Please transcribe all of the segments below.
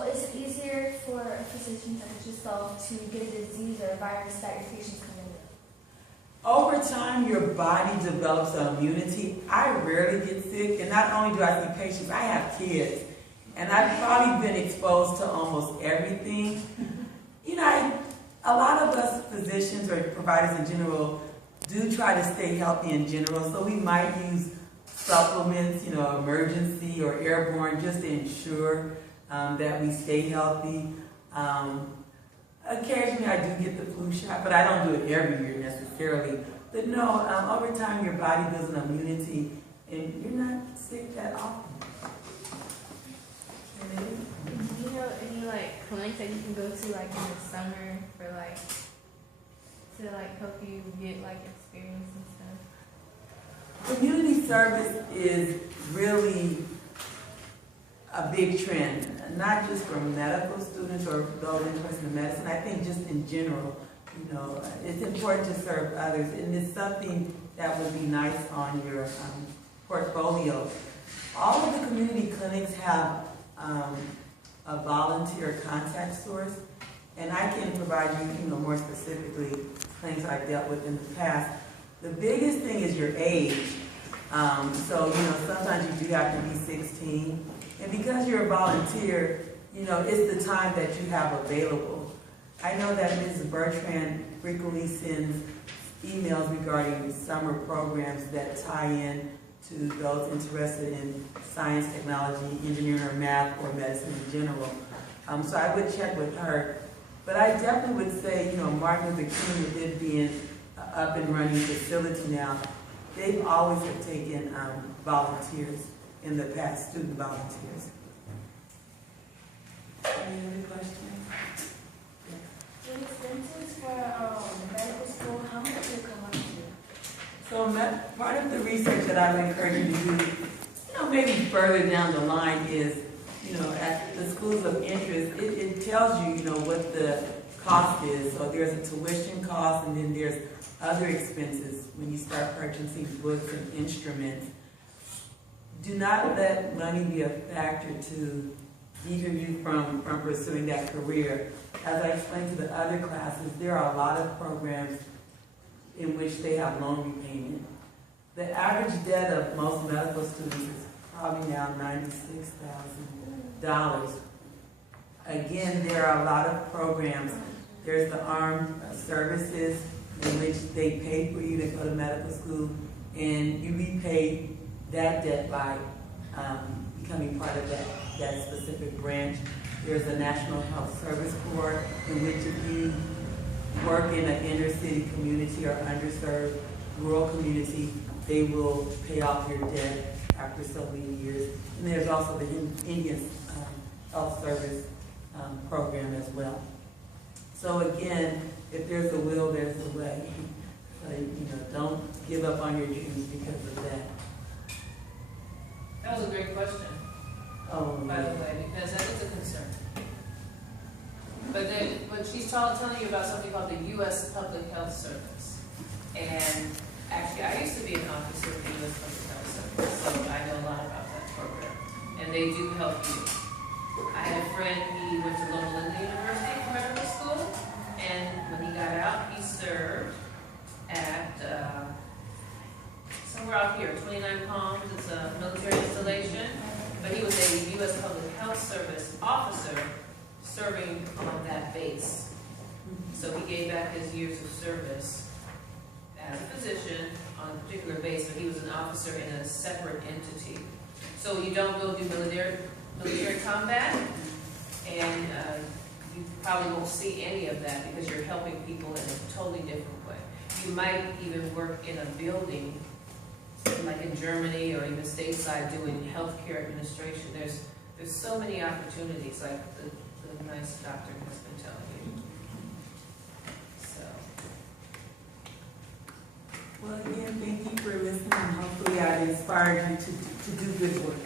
Well, is it easier for a physician such as yourself to get a disease or a virus that your patients come in with? Over time, your body develops an immunity. I rarely get sick, and not only do I see patients, I have kids. And I've probably been exposed to almost everything. You know, a lot of us physicians or providers in general do try to stay healthy in general, so we might use supplements, you know, emergency or airborne, just to ensure that we stay healthy. Occasionally I do get the flu shot, but I don't do it every year necessarily. But no, over time your body builds an immunity and you're not sick that often. Do you know any like clinics that you can go to like in the summer for like to like help you get like experience and stuff? Community service is really a big trend, not just for medical students or those interested in medicine. I think just in general, you know, it's important to serve others, and it's something that would be nice on your portfolio. All of the community clinics have a volunteer contact source, and I can provide you, you know, more specifically things I've dealt with in the past. The biggest thing is your age. So, you know, sometimes you do have to be 16. And because you're a volunteer, you know, it's the time that you have available. I know that Mrs. Bertrand frequently sends emails regarding summer programs that tie in to those interested in science, technology, engineering, or math, or medicine in general. So I would check with her. But I definitely would say, you know, Martin Luther King, with it being an up and running facility now, they've always have taken volunteers in the past, student volunteers. Any other questions? The expenses for medical school, how much do it come up to? So part of the research that I would encourage you to do, you know, maybe further down the line is, you know, at the schools of interest, it tells you, you know, what the cost is. So there's a tuition cost, and then there's other expenses when you start purchasing books and instruments. Do not let money be a factor to deter you from pursuing that career. As I explained to the other classes, there are a lot of programs in which they have loan repayment. The average debt of most medical students is probably now $96,000. Again, there are a lot of programs. There's the armed services in which they pay for you to go to medical school, and you repay that debt by becoming part of that specific branch. There's a National Health Service Corps in which if you work in an inner city community or underserved rural community, they will pay off your debt after so many years. And there's also the Indian Health Service program as well. So again, if there's a will, there's a way. So, you know, don't give up on your dreams because of that. That was a great question, by the way, because that is a concern. But she's telling you about something called the U.S. Public Health Service. And actually, I used to be an officer of the U.S. Public Health Service, so I know a lot about that program. And they do help you. I had a friend, he went to Loma Linda University for medical school, and when he got out, he served at somewhere out here, 29 Palms. It's a military installation, but he was a U.S. Public Health Service officer serving on that base. So he gave back his years of service as a physician on a particular base, but he was an officer in a separate entity. So you don't go do military combat, and you probably won't see any of that because you're helping people in a totally different way. You might even work in a building, like in Germany or even stateside, doing healthcare administration. There's so many opportunities, like the nice doctor has been telling you. So. Well, again, thank you for listening. Hopefully I inspired you to do good work.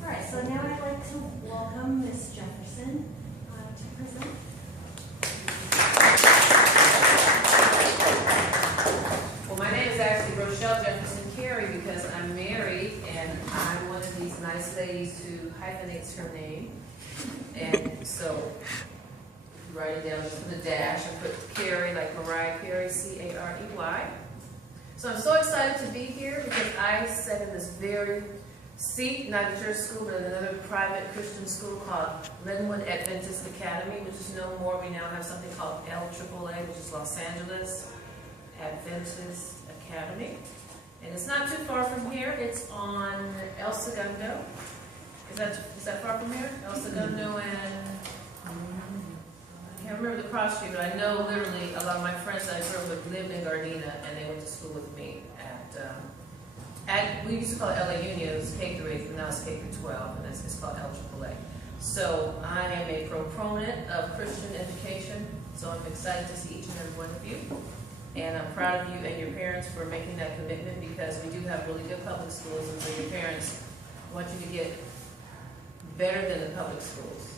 Alright, so now I'd like to welcome Ms. Jefferson to present. Well, my name is actually Rochelle Jefferson Carey because I'm married and I'm one of these nice ladies who hyphenates her name. And so, write it down with a dash and put Carey like Mariah Carey, C-A-R-E-Y. So I'm so excited to be here because I sat in this very seat, not a church school, but at another private Christian school called Linwood Adventist Academy, which is no more. We now have something called LAAA, which is Los Angeles Adventist Academy. And it's not too far from here. It's on El Segundo. Is that far from here? El Segundo and I can't remember the cross street, but I know literally a lot of my friends that I grew up with lived in Gardena, and they went to school with me at we used to call it LA Union. It was K through 8, but now it's K through 12, and it's called LAAA. So I am a proponent of Christian education. So I'm excited to see each and every one of you. And I'm proud of you and your parents for making that commitment because we do have really good public schools, and so your parents want you to get better than the public schools.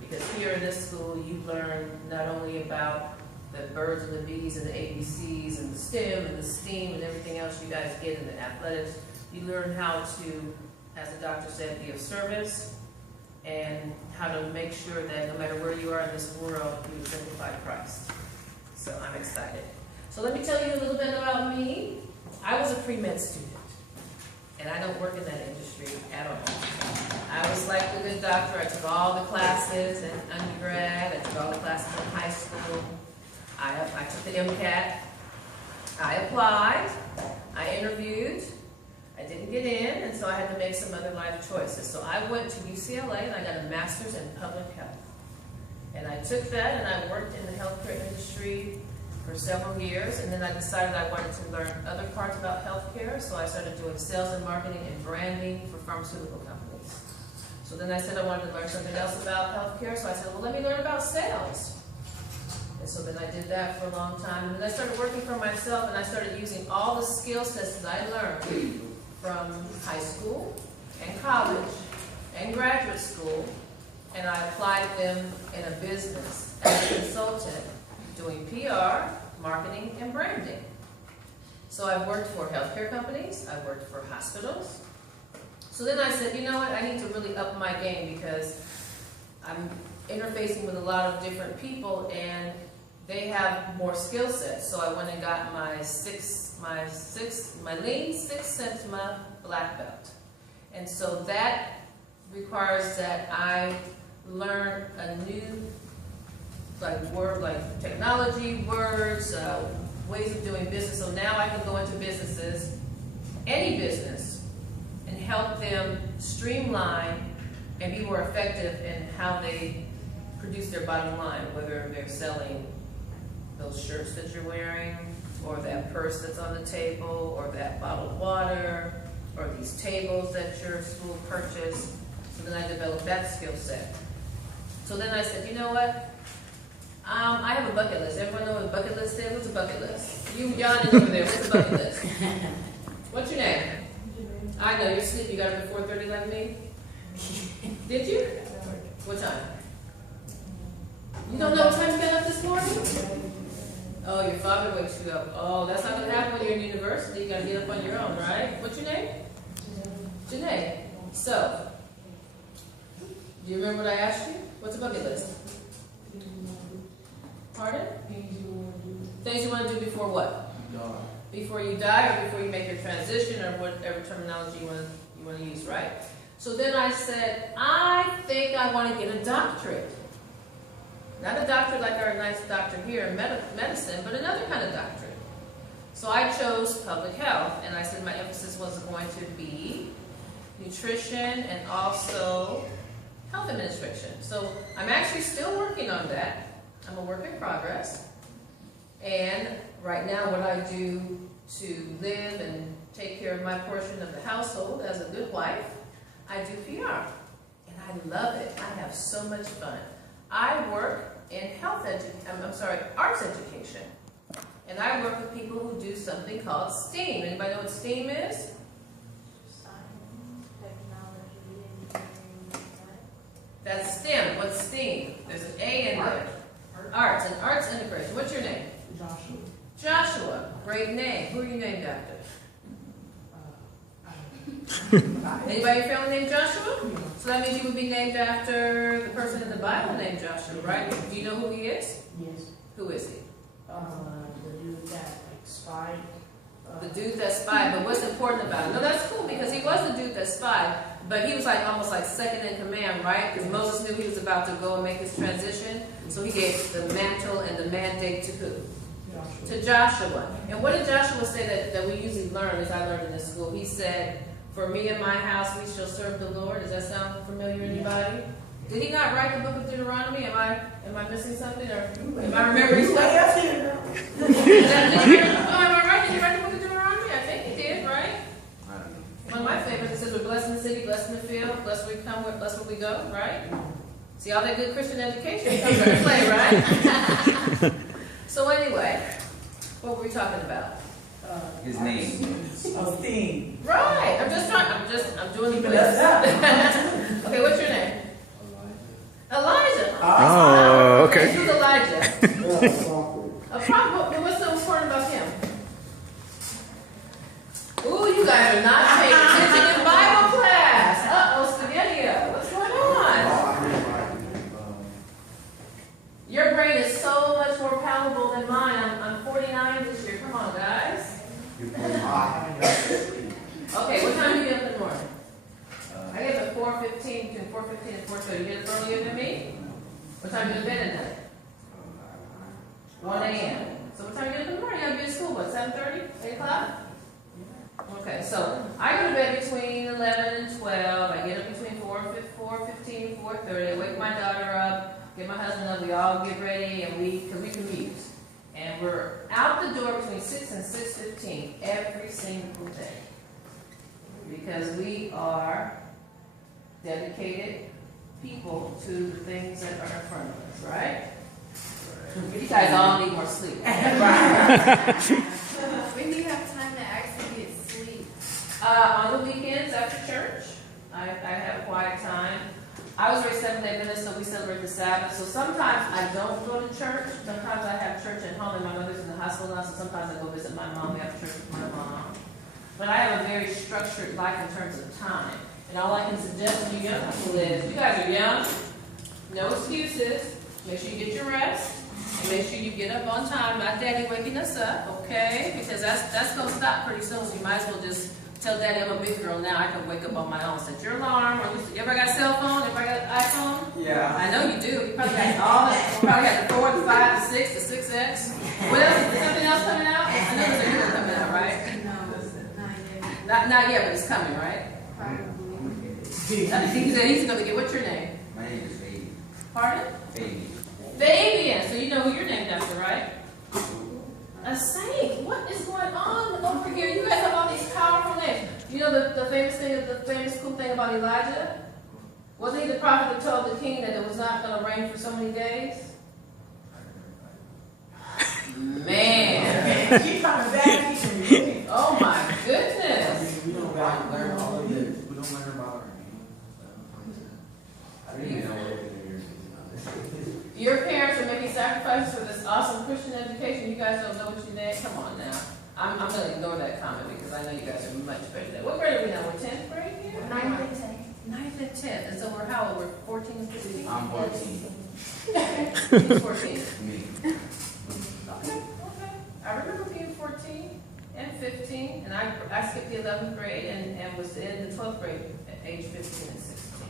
Because here in this school, you learn not only about the birds and the bees and the ABCs and the STEM and the STEAM and everything else you guys get in the athletics. You learn how to, as the doctor said, be of service and how to make sure that no matter where you are in this world, you exemplify Christ. So I'm excited. So let me tell you a little bit about me. I was a pre-med student, and I don't work in that industry at all. I was like a good doctor. I took all the classes in undergrad. I took all the classes in high school. I took the MCAT. I applied. I interviewed. I didn't get in, and so I had to make some other life choices. So I went to UCLA, and I got a master's in public health. And I took that, and I worked in the healthcare industry for several years, and then I decided I wanted to learn other parts about healthcare, so I started doing sales and marketing and branding for pharmaceutical companies. So then I said I wanted to learn something else about healthcare, so I said, well, let me learn about sales. And so then I did that for a long time, and then I started working for myself, and I started using all the skill sets that I learned from high school and college and graduate school, and I applied them in a business as a consultant, doing PR, marketing, and branding. So I've worked for healthcare companies, I've worked for hospitals. So then I said, you know what, I need to really up my game because I'm interfacing with a lot of different people and they have more skill sets. So I went and got my Lean Six Sigma black belt. And so that requires that I learn a new like technology, words, ways of doing business. So now I can go into businesses, any business, and help them streamline and be more effective in how they produce their bottom line, whether they're selling those shirts that you're wearing, or that purse that's on the table, or that bottle of water, or these tables that your school purchased. So then I developed that skill set. So then I said, you know what? I have a bucket list. Everyone know what a bucket list is? What's a bucket list? You yawning over there. What's a bucket list? What's your name? I know, you're asleep. You got up at 4:30 like me? Did you? What time? You don't know what time you got up this morning? Oh, your father wakes you up. Oh, that's not going to happen when you're in university. You got to get up on your own, right? What's your name? Janae. So, do you remember what I asked you? What's a bucket list? Pardon? Things you want to do before what? Before you die or before you make your transition or whatever terminology you want to use, right? So then I said, I think I want to get a doctorate. Not a doctorate like our nice doctor here in medicine, but another kind of doctorate. So I chose public health, and I said my emphasis was going to be nutrition and also health administration. So I'm actually still working on that. I'm a work in progress. And right now what I do to live and take care of my portion of the household as a good wife, I do PR. And I love it. I have so much fun. I work in arts education. And I work with people who do something called STEAM. Anybody know what STEAM is? There's an A in there. Arts and arts integration. What's your name? Joshua. Joshua. Great name. Who are you named after? Anybody in your family named Joshua? So that means you would be named after the person in the Bible named Joshua, right? Do you know who he is? Yes. Who is he? The dude that like spied. The dude that spied. But what's important about it? No, that's cool because he was the dude that spied, but he was like almost like second in command, right? Because Moses knew he was about to go and make his transition, so he gave the mantle and the mandate to who? Joshua. To Joshua. And what did Joshua say that we usually learn, as I learned in this school? He said, "For me and my house, we shall serve the Lord." Does that sound familiar to anybody? Did he not write the book of Deuteronomy? Am I missing something, or am I remembering stuff? Way up here. Oh, am I right? Did he write the book of Deuteronomy? I think he did, right? One of my favorites, it says, "We're blessed in the city, blessed in the field, blessed where we come, blessed where we go," right? See, all that good Christian education comes into play, right? So anyway, what were we talking about? His name. Esteem. Right. I'm doing the Keeping quiz. us up. Okay, what's your name? Elijah. Oh, okay. Who's Elijah? A prophet. What's so important about him? Ooh, you guys are not paying attention in Bible class. Uh-oh, spaghetti. What's going on? Your brain is so much more palatable than mine. I'm 49 this year. Come on, guys. Okay, what time do you get up in the morning? I get up at 4:15, between 4:15 and 4:30. You get up earlier than me? What time do you go to bed at night? 1 a.m. So what time do you get up in the morning? You gotta be at school, what, 7:30? 8 o'clock? Okay, so I go to bed between 11 and 12. I get up between 4:15, 4:30. I wake my daughter up, get my husband up, we all get ready, and because we commute. And we're out the door between 6 and 6:15 every single day. Because we are dedicated people to the things that are in front of us, right? You guys all need more sleep. When do you have time to actually get sleep? On the weekends after church, I have quiet time. I was raised Seventh-day Adventist, so we celebrate the Sabbath. So sometimes I don't go to church. Sometimes I have church at home, and my mother's in the hospital now, so sometimes I go visit my mom. We have church with my mom. But I have a very structured life in terms of time. And all I can suggest to you young people is, you guys are young, no excuses. Make sure you get your rest. And make sure you get up on time, not daddy waking us up, okay? Because that's going to stop pretty soon, so you might as well just tell daddy I'm a big girl now. I can wake up on my own. Set your alarm. You ever got a cell phone? Everybody got an iPhone? Yeah. I know you do. You probably got all that. You probably got the 4, the 5, the 6, the 6X. What else? Is something else coming out? I know there's a new one coming out, right? No, not yet. Not yet, but it's coming, right? Probably. He said he's going to get, what's your name? My name is Baby. Pardon? Baby. Fabian. So you know who you're named after, right? A saint. What is going on over here? You guys have all these powerful names. You know the famous cool thing about Elijah? Wasn't he the prophet that told the king that it was not going to rain for so many days? Man. Keep coming back. Oh my goodness. We don't learn all of this. We don't learn about our name. I don't even know what it is. Your parents are making sacrifices for this awesome Christian education. You guys don't know what you need? Come on now. I'm going to ignore that comment because I know you guys are much better than that. What grade are we now? We're 10th grade here? 9th and 10th. 9th and 10th. And so we're how old? We're 14 and 15? I'm 14. Who's 14? Me. Okay. I remember being 14 and 15, and I skipped the 11th grade and was in the 12th grade at age 15 and 16.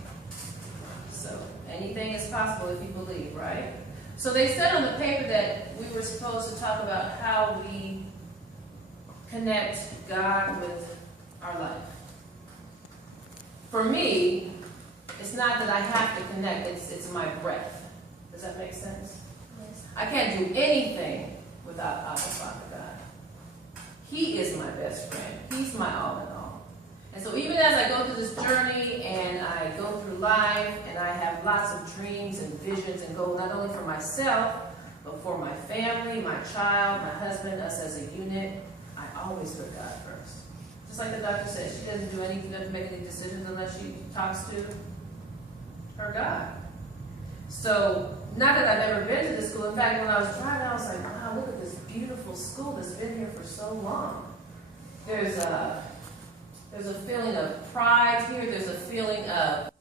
So anything is possible if you believe, right? So they said on the paper that we were supposed to talk about how we connect God with our life. For me, it's not that I have to connect, it's my breath. Does that make sense? Yes. I can't do anything without Abba Father God. He is my best friend. He's my all in all. And so even as I go through this journey and I go through life and I have lots of dreams and visions and goals, not only for myself, but for my family, my child, my husband, us as a unit, I always put God first. Just like the doctor said, she doesn't do anything, doesn't make any decisions unless she talks to her God. So, not that I've ever been to the school. In fact, when I was driving, I was like, wow, look at this beautiful school that's been here for so long. There's a feeling of pride here. There's a feeling of